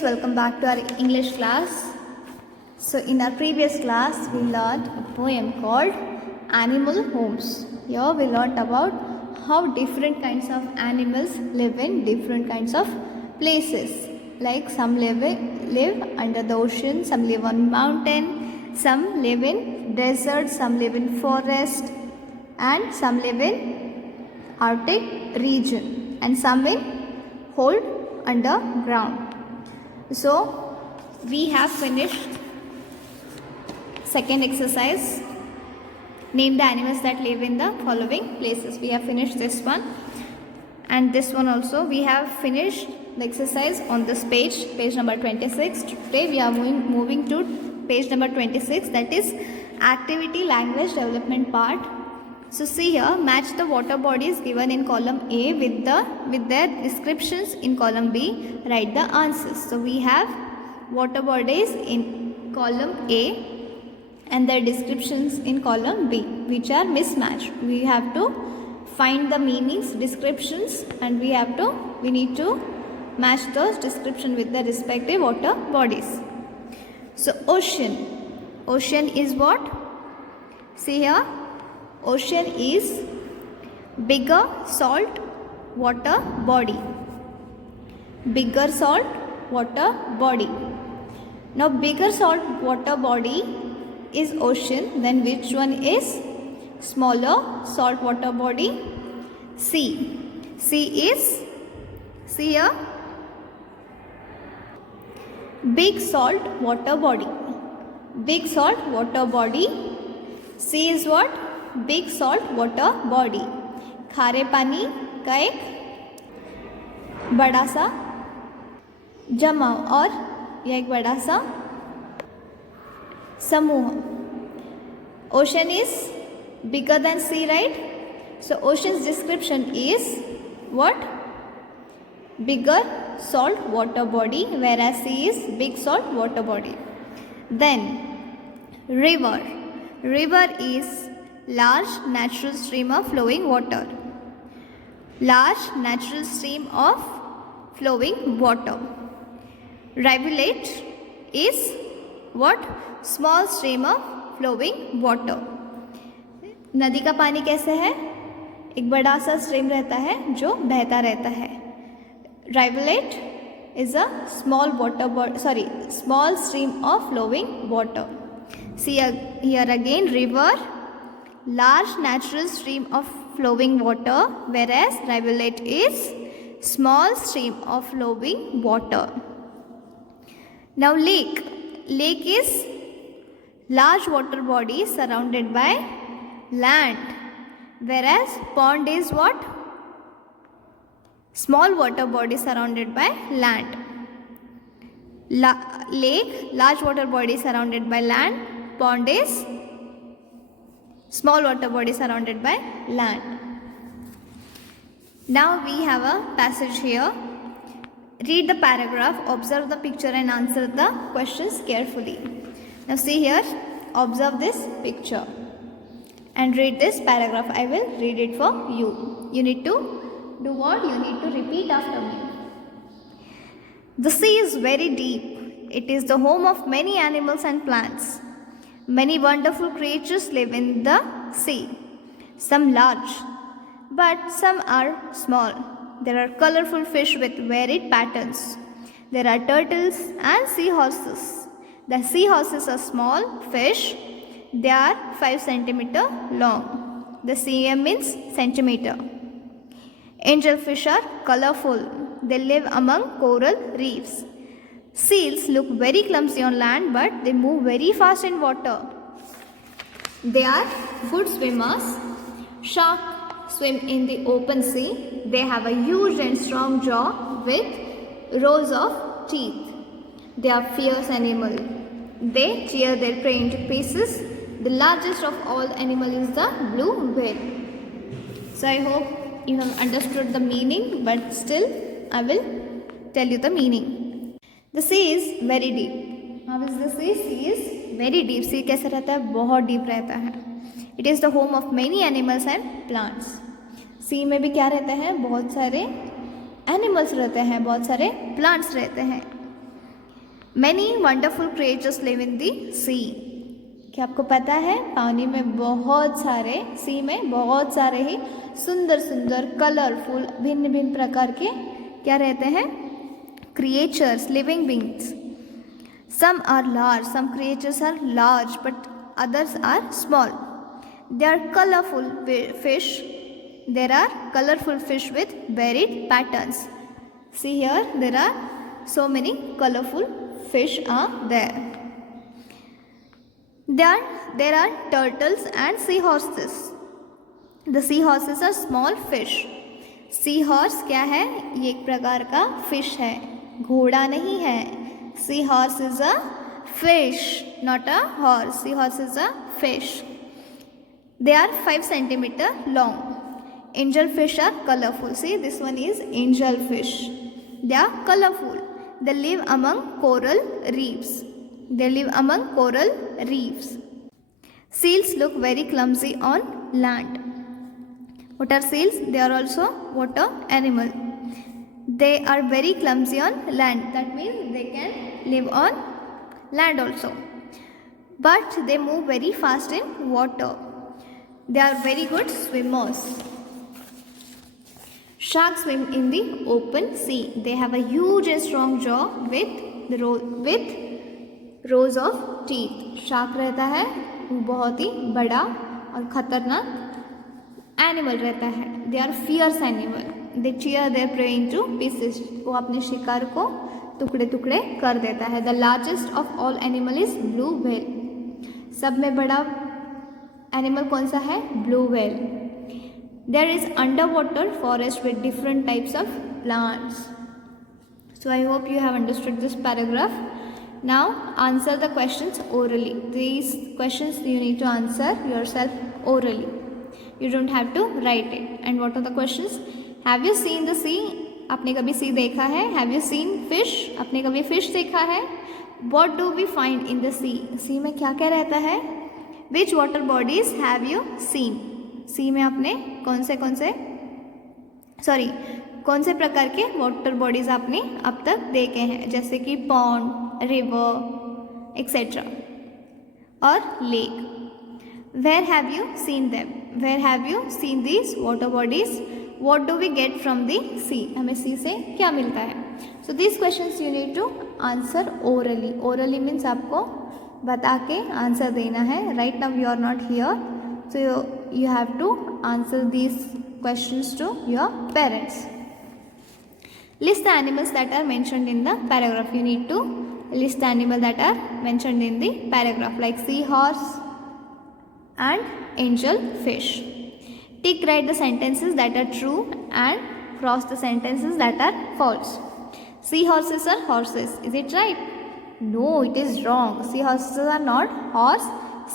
students, welcome back to our English class. So in our previous class we learned a poem called Animal Homes. Here we learned about how different kinds of animals live in different kinds of places. Like some live under the ocean, some live on mountain, some live in desert, some live in forest, and some live in Arctic region, and some in hold underground. So we have finished second exercise. Name the animals that live in the following places. We have finished this one and this one also. We have finished the exercise on this page number 26. Today we are moving to page number 26, that is activity language development part. So see here, match the water bodies given in column A with their descriptions in column B. Write the answers. So we have water bodies in column A and their descriptions in column B, which are mismatched. We have to find the meanings, descriptions, and we need to match those descriptions with the respective water bodies. So ocean is what? See here, ocean is bigger salt water body. Bigger salt water body. Now bigger salt water body is ocean, then which one is smaller salt water body? Sea. Sea is, see here, big salt water body. Big salt water body. Sea is what? Big salt water body. खारे पानी का एक बड़ा सा जमाव और यह एक बड़ा सा समूह. Ocean is bigger than sea, right? So oceans description is what? Bigger salt water body, whereas sea is big salt water body. Then river is large natural stream of flowing water. Large natural stream of flowing water. Rivulet is what? Small stream of flowing water. नदी का पानी कैसे है? एक बड़ा सा stream रहता है जो बहता रहता है. Rivulet is a small stream of flowing water. See here again, river, large natural stream of flowing water, whereas rivulet is small stream of flowing water. Now lake is large water body surrounded by land, whereas pond is what? Small water body surrounded by land. Lake, large water body surrounded by land. Pond is small water body surrounded by land. Now we have a passage here. Read the paragraph, observe the picture and answer the questions carefully. Now see here, observe this picture and read this paragraph. I will read it for you. You need to do what? You need to repeat after me. The sea is very deep. It is the home of many animals and plants. Many wonderful creatures live in the sea. Some large, but some are small. There are colorful fish with varied patterns. There are turtles and seahorses. The seahorses are small fish. They are 5 centimeter long. The cm means centimeter. Angelfish are colorful. They live among coral reefs. Seals look very clumsy on land, but they move very fast in water. They are good swimmers. Sharks swim in the open sea. They have a huge and strong jaw with rows of teeth. They are fierce animals. They tear their prey into pieces. The largest of all animals is the blue whale. So I hope you have understood the meaning, but still I will tell you the meaning. The sea is very deep. How is the sea? Sea is very deep. Sea कैसा रहता है? बहुत deep रहता है. It is the home of many animals and plants. sea में भी क्या रहते हैं? बहुत सारे animals रहते हैं, बहुत सारे plants रहते हैं. Many wonderful creatures live in the sea. क्या आपको पता है पानी में बहुत सारे, सी में बहुत सारे ही सुंदर सुंदर कलरफुल भिन्न भिन्न प्रकार के क्या रहते हैं, creatures, living beings. Some are large, some creatures are large, but others are small. They are colorful fish. There are colorful fish with varied patterns. See here, there are so many colorful fish are there. There are turtles and seahorses. The seahorses are small fish. Seahorse क्या है, ये एक प्रकार का fish है, घोड़ा नहीं है. Seahorse is a fish, not a horse. Seahorse is a fish. They are 5 centimeter long. Angelfish are colorful. See, this one is angelfish. They are colorful. They live among coral reefs. They live among coral reefs. Seals look very clumsy on land. What are seals? They are also water animal. They are very clumsy on land. That means they can live on land also. But they move very fast in water. They are very good swimmers. Sharks swim in the open sea. They have a huge and strong jaw with rows of teeth. Shark रहता है वो बहुत ही बड़ा और खतरनाक animal रहता है. They are fierce animal. They tear their prey into pieces. वो अपने शिकार को टुकड़े टुकड़े कर देता है. The largest of all animal is blue whale. सब में बड़ा एनिमल कौन सा है, blue whale. There is under water forest with different types of plants. So I hope you have understood this paragraph. Now answer the questions orally. These questions you need to answer yourself orally. You don't have to write it. And what are the questions? Have you seen the sea? आपने कभी sea देखा है? Have you seen fish? आपने कभी fish देखा है? What do we find in the सी? सी में क्या क्या रहता है? Which water bodies have you seen? सी में आपने कौन से प्रकार के वाटर बॉडीज आपने अब तक देखे हैं, जैसे कि पॉन्ड, रिवर एक्सेट्रा और lake. Where have you seen them? Where have you seen these water bodies? What do we get from the sea? हमें सी से क्या मिलता है? So these questions you need to answer orally. Orally means आपको बता के answer देना है. Right now you are not here, so you have to answer these questions to your parents. List the animals that are mentioned in the paragraph. You need to list the animal that are mentioned in the paragraph like sea horse and angel fish. Tick right the sentences that are true and cross the sentences that are false. Seahorses are horses. Is it right? No, it is wrong. Seahorses are not horse.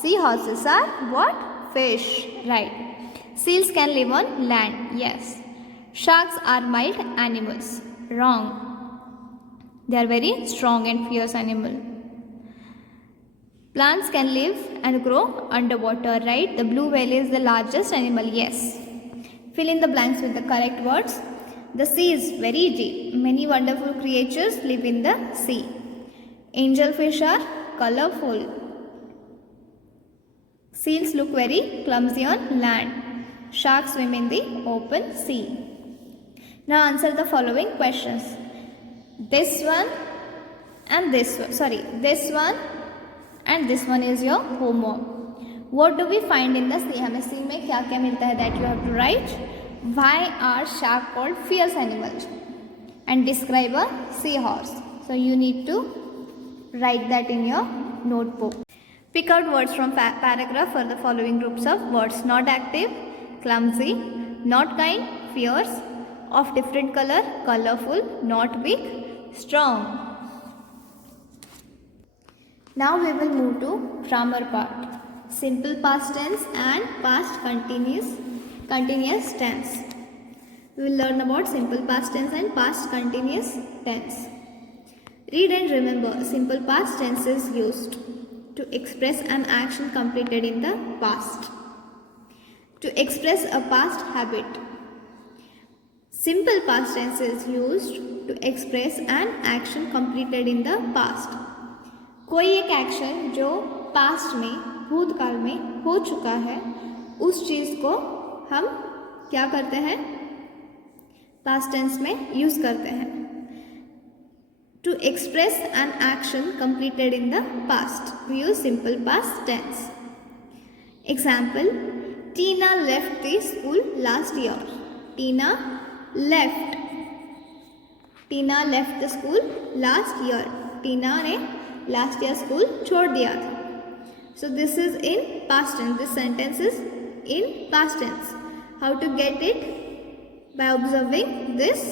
Seahorses are what? Fish. Right. Seals can live on land. Yes. Sharks are mild animals. Wrong. They are very strong and fierce animal. Plants can live and grow underwater. Right. The blue whale is the largest animal. Yes. Fill in the blanks with the correct words. The sea is very deep. Many wonderful creatures live in the sea. Angelfish are colorful. Seals look very clumsy on land. Sharks swim in the open sea. Now answer the following questions. This one and this one. This one and this one is your homework. What do we find in the sea? हमें sea में क्या क्या मिलता है? That you have to write. Why are sharks called fierce animals? And describe a seahorse. So you need to write that in your notebook. Pick out words from paragraph for the following groups of words. Not active, clumsy, not kind, fierce, of different color, colorful, not weak, strong. Now we will move to grammar part. Simple past tense and past continuous tense. We will learn about simple past tense and past continuous tense. Read and remember, simple past tense is used to express an action completed in the past. To express a past habit. Simple past tense is used to express an action completed in the past. कोई एक action जो past में, भूतकाल में हो चुका है, उस चीज़ को हम क्या करते हैं, पास्ट टेंस में यूज करते हैं. To express an action completed in the past we use simple past tense. Example, Tina left the school last year. Tina left the school last year. Tina ने लास्ट ईयर स्कूल छोड़ दिया था. So this is in past tense. This sentence is in past tense. How to get it? By observing this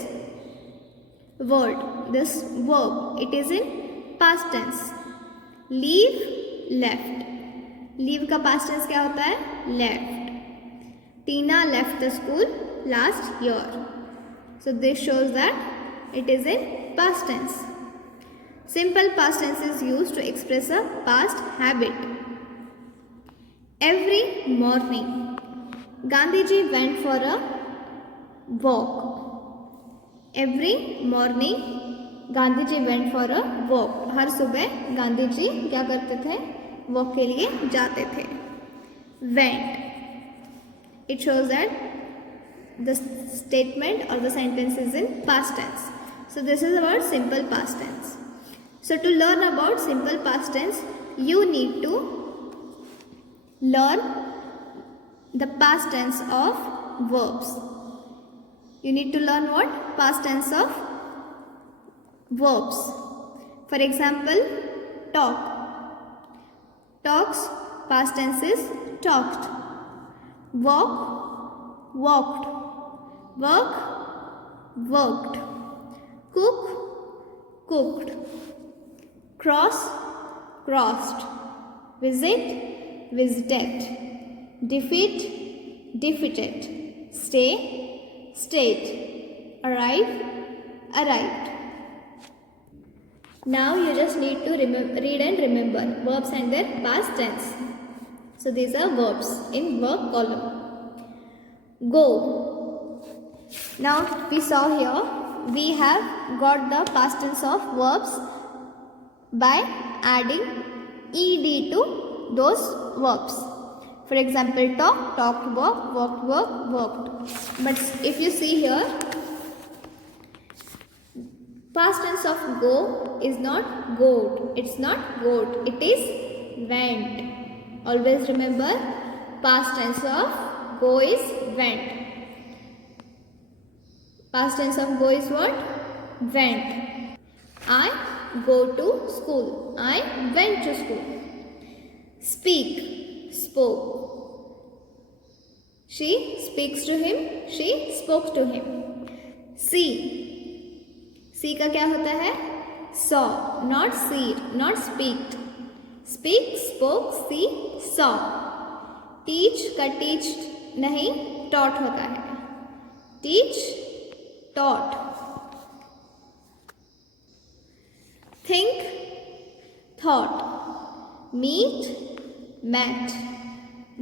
word, this verb. It is in past tense. Leave, left. Leave का past tense क्या होता है? Left. Tina left the school last year. So this shows that it is in past tense. Simple past tense is used to express a past habit. Every morning, Gandhiji went for a walk. Every morning, Gandhiji went for a walk. हर सुबह गांधी जी क्या करते थे? Walk के लिए जाते थे. Went. It shows that the statement or the sentence is in past tense. So this is about simple past tense. So to learn about simple past tense, you need to learn the past tense of verbs. You need to learn what? Past tense of verbs. For example, talk. Talks, past tense is talked. Walk, walked. Work, worked. Cook, cooked. Cross, crossed. Visit, visited. Defeat, defeated. Stay, stayed. Arrive, arrived. Now you just need to read and remember verbs and their past tense. So these are verbs in verb column. Go. Now we saw here we have got the past tense of verbs by adding ed to those verbs. For example, talk, talked, walk, walked, work, worked. But if you see here, past tense of go is not goed. It's not goed. It is went. Always remember, past tense of go is went. Past tense of go is what? Went. I go to school. I went to school. Speak, spoke. She speaks to him. She spoke to him. See. See का क्या होता है? Saw, not see, not speak. Speak, spoke, see, saw. Teach का teach नहीं, taught होता है. Teach, taught. Think, thought. Meet, met.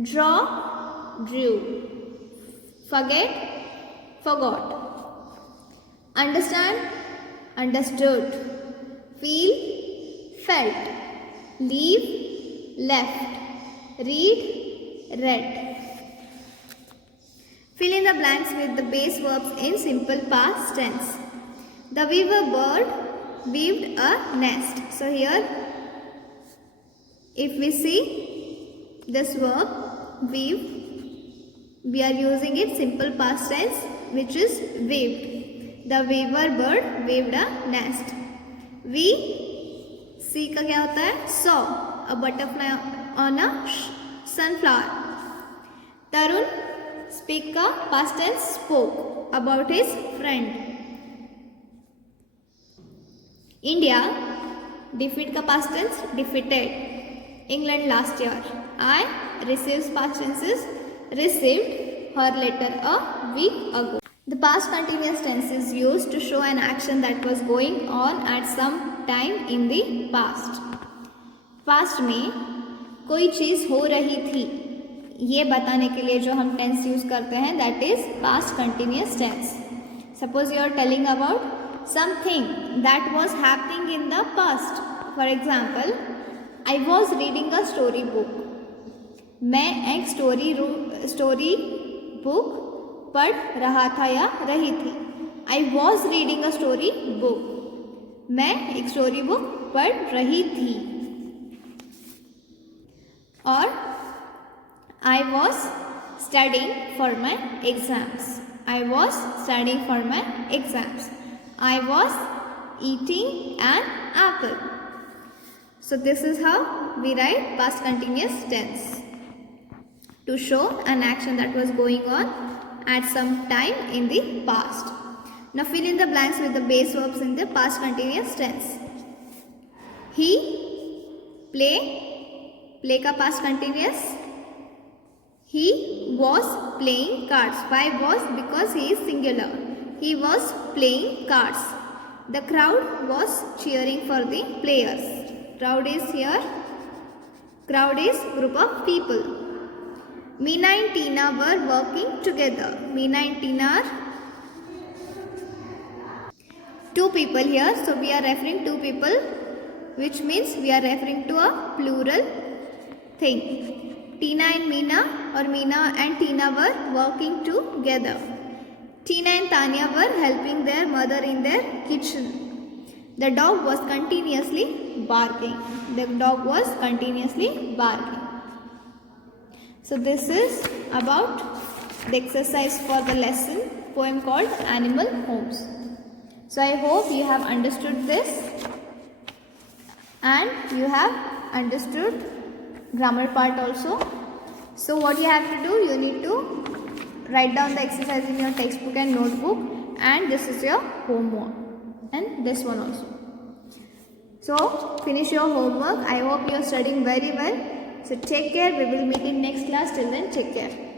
Draw, drew. Forget, forgot. Understand, understood. Feel, felt. Leave, left. Read, read. Fill in the blanks with the base verbs in simple past tense. The weaver bird weaved a nest. So here, if we see this verb weave, we are using it simple past tense, which is weaved. The weaver bird weaved a nest. We see का क्या होता है? Saw a butterfly on a sunflower. Tarun speak का past tense spoke about his friend. India defeat का past tense defeated. England last year. I receives past tense is received her letter a week ago. The past continuous tense is used to show an action that was going on at some time in the past. Past में कोई चीज़ हो रही थी ये बताने के लिए जो हम टेंस यूज करते हैं that is past continuous tense. Suppose you are telling about something that was happening in the past. For example, I was reading a story book. मैं एक स्टोरी बुक पढ़ रहा था या रही थी. I was reading a story book. मैं एक स्टोरी बुक पढ़ रही थी. और I was studying for my exams. I was studying for my exams. I was eating an apple. So this is how we write past continuous tense to show an action that was going on at some time in the past. Now fill in the blanks with the base verbs in the past continuous tense. He play का past continuous. He was playing cards. Why was? Because he is singular. He was playing cards. The crowd was cheering for the players. Crowd is here. Crowd is group of people. Meena and Tina were working together. Meena and Tina are two people here. So we are referring to people, which means we are referring to a plural thing. Tina and Meena or Meena and Tina were working together. Tina and Tanya were helping their mother in their kitchen. The dog was continuously barking. The dog was continuously barking. So this is about the exercise for the lesson poem called Animal Homes. So I hope you have understood this and you have understood grammar part also. So what you have to do, you need to write down the exercise in your textbook and notebook, and this is your homework and this one also. So finish your homework. I hope you are studying very well. So take care. We will meet in next class. Till then, take care.